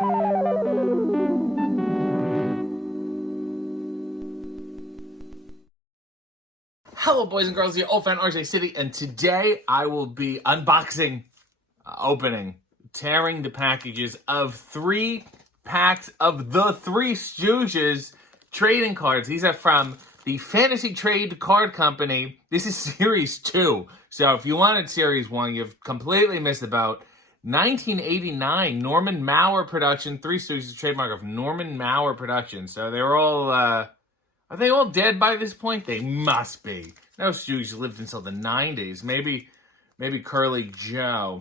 Hello, boys and girls, your old fan RJ City, and today I will be unboxing, tearing the packages of 3 packs of the 3 Stooges trading cards. These are from the Fantasy Trade Card Company. This is Series 2, so if you wanted Series 1, you've completely missed the boat. 1989, Norman Mauer production, 3 Stooges, trademark of Norman Mauer production. So they're all, are they all dead by this point? They must be. No Stooges lived until the 90s. Maybe Curly Joe.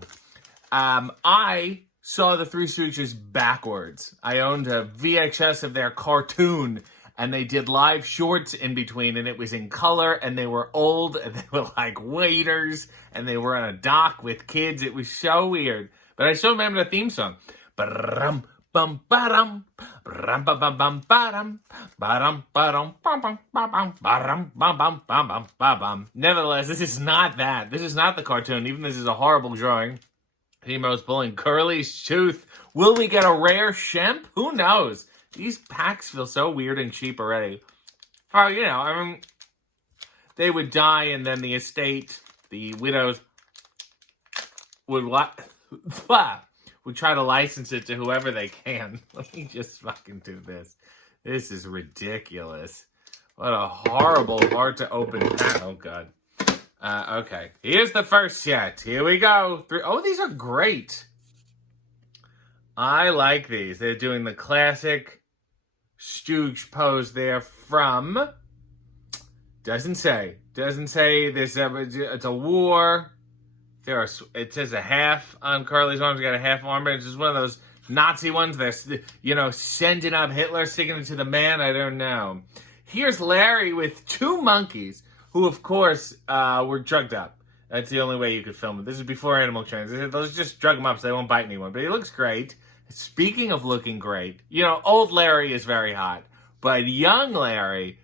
I saw the 3 Stooges backwards. I owned a VHS of their cartoon, and they did live shorts in between, and it was in color, and they were old, and they were like waiters, and they were on a dock with kids. It was so weird. But I still remember the theme song. Ba-rum, bum, ba-dum, rum, ba bum bum ba-dum, ba-dum, ba-dum, bum, bum, ba-bum, ba-dum, bum, bum, bum, bum, ba-bum. Nevertheless, this is not that. This is not the cartoon. Even this is a horrible drawing. Hero's pulling Curly's tooth. Will we get a rare Shemp? Who knows? These packs feel so weird and cheap already. Oh, you know, I mean, they would die, and then the estate, the widows, would try to license it to whoever they can. Let me just fucking do this. This is ridiculous. What a horrible, hard to open pack. Oh, God. Okay. Here's the first set. Here we go. 3. Oh, these are great. I like these. They're doing the classic Stooge pose there from... Doesn't say. Doesn't say this. It's a war. It says a half on Curly's arms. We got a half armband. It's just one of those Nazi ones. They're, you know, sending up Hitler, sticking it to the man. I don't know. Here's Larry with 2 monkeys who, of course, were drugged up. That's the only way you could film it. This is before Animal Trains. They'll just drug him up so they won't bite anyone. But he looks great. Speaking of looking great, you know, old Larry is very hot. But young Larry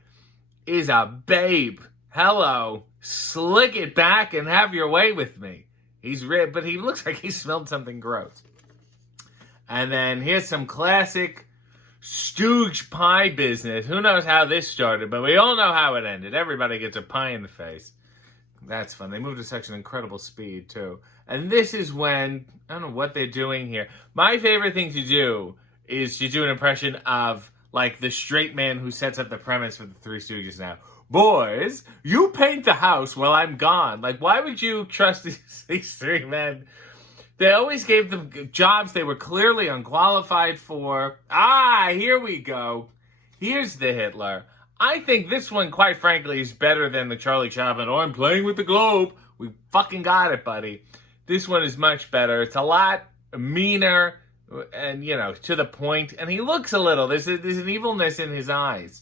is a babe. Hello. Slick it back and have your way with me. He's red, but he looks like he smelled something gross. And then here's some classic Stooge pie business. Who knows how this started, but we all know how it ended. Everybody gets a pie in the face. That's fun. They moved at such an incredible speed, too. And this is when, I don't know what they're doing here. My favorite thing to do is to do an impression of, like, the straight man who sets up the premise for the 3 Stooges now. Boys, you paint the house while I'm gone. Like, why would you trust these 3 men? They always gave them jobs they were clearly unqualified for. Ah, here we go. Here's the Hitler. I think this one, quite frankly, is better than the Charlie Chaplin. Oh, I'm playing with the globe. We fucking got it, buddy. This one is much better. It's a lot meaner and, you know, to the point. And he looks a little. There's an evilness in his eyes.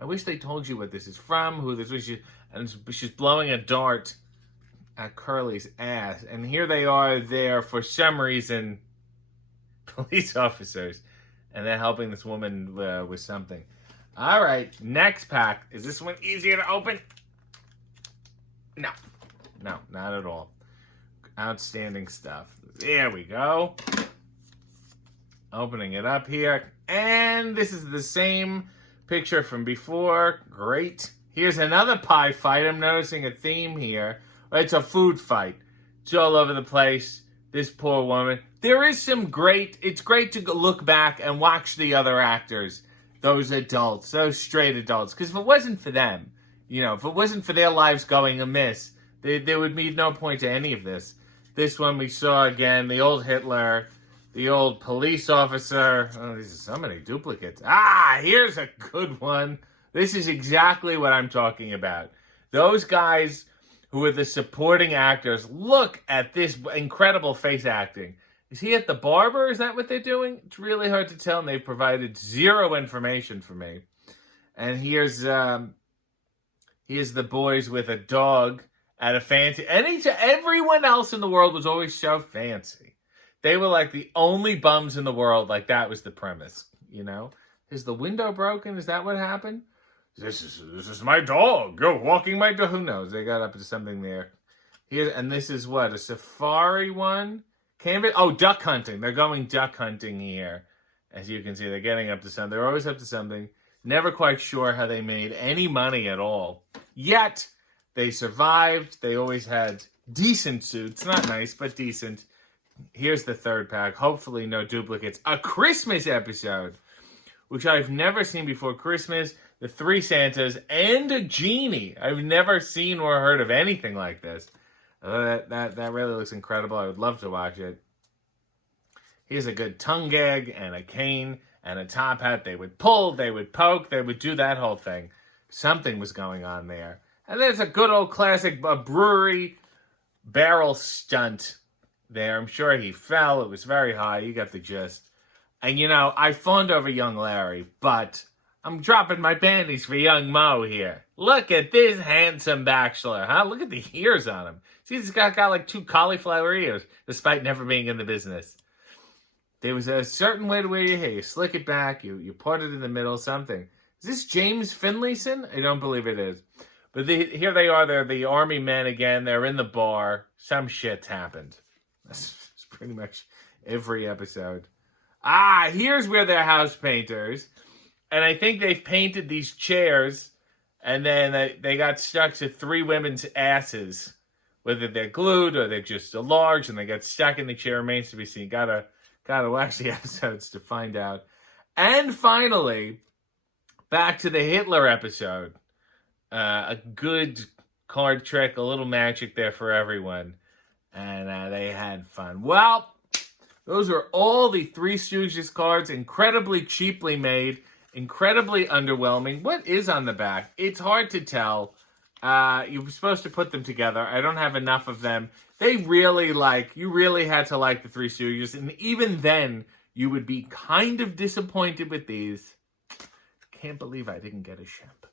I wish they told you what this is from, who this is. And she's blowing a dart at Curly's ass. And here they are there, for some reason, police officers. And they're helping this woman with something. All right, next pack. Is this one easier to open? No. No, not at all. Outstanding stuff. There we go. Opening it up here. And this is the same picture from before. Great. Here's another pie fight. I'm noticing a theme here. It's a food fight. It's all over the place. This poor woman. There is some great... It's great to look back and watch the other actors. Those adults. Those straight adults. Because if it wasn't for them, you know, if it wasn't for their lives going amiss, there would be no point to any of this. This one we saw again. The old Hitler... The old police officer. Oh, these are so many duplicates. Ah, here's a good one. This is exactly what I'm talking about. Those guys who are the supporting actors. Look at this incredible face acting. Is he at the barber? Is that what they're doing? It's really hard to tell, and they've provided 0 information for me. And here's the boys with a dog at a fancy... Everyone else in the world was always so fancy. They were like the only bums in the world. Like, that was the premise, you know? Is the window broken? Is that what happened? This is my dog. You're walking my dog. Who knows? They got up to something there. Here, and this is what? A safari one? Canvas. Oh, duck hunting. They're going duck hunting here. As you can see, they're getting up to something. They're always up to something. Never quite sure how they made any money at all. Yet, they survived. They always had decent suits. Not nice, but decent. Here's the third pack. Hopefully no duplicates. A Christmas episode, which I've never seen before. Christmas, the 3 Santas, and a genie. I've never seen or heard of anything like this. That really looks incredible. I would love to watch it. Here's a good tongue gag and a cane and a top hat. They would pull, they would poke, they would do that whole thing. Something was going on there. And there's a good old classic brewery barrel stunt there. I'm sure he fell. It was very high. You got the gist. And, you know, I fawned over young Larry, but I'm dropping my panties for young Mo here. Look at this handsome bachelor, huh? Look at the ears on him. See, he's got like 2 cauliflower ears, despite never being in the business. There was a certain way to wear your hair. You slick it back, you put it in the middle, something. Is this James Finlayson? I don't believe it is. But here they are. They're the army men again. They're in the bar. Some shit's happened. That's pretty much every episode. Here's where they're house painters. And I think they've painted these chairs, and then they got stuck to 3 women's asses. Whether they're glued or they're just large, and they got stuck in the chair remains to be seen. Gotta watch the episodes to find out. And finally, back to the Hitler episode. A good card trick, a little magic there for everyone. And they had fun. Well, those are all the 3 Stooges cards. Incredibly cheaply made. Incredibly underwhelming. What is on the back? It's hard to tell. You're supposed to put them together. I don't have enough of them. They really you really had to like the 3 Stooges. And even then, you would be kind of disappointed with these. Can't believe I didn't get a Shemp.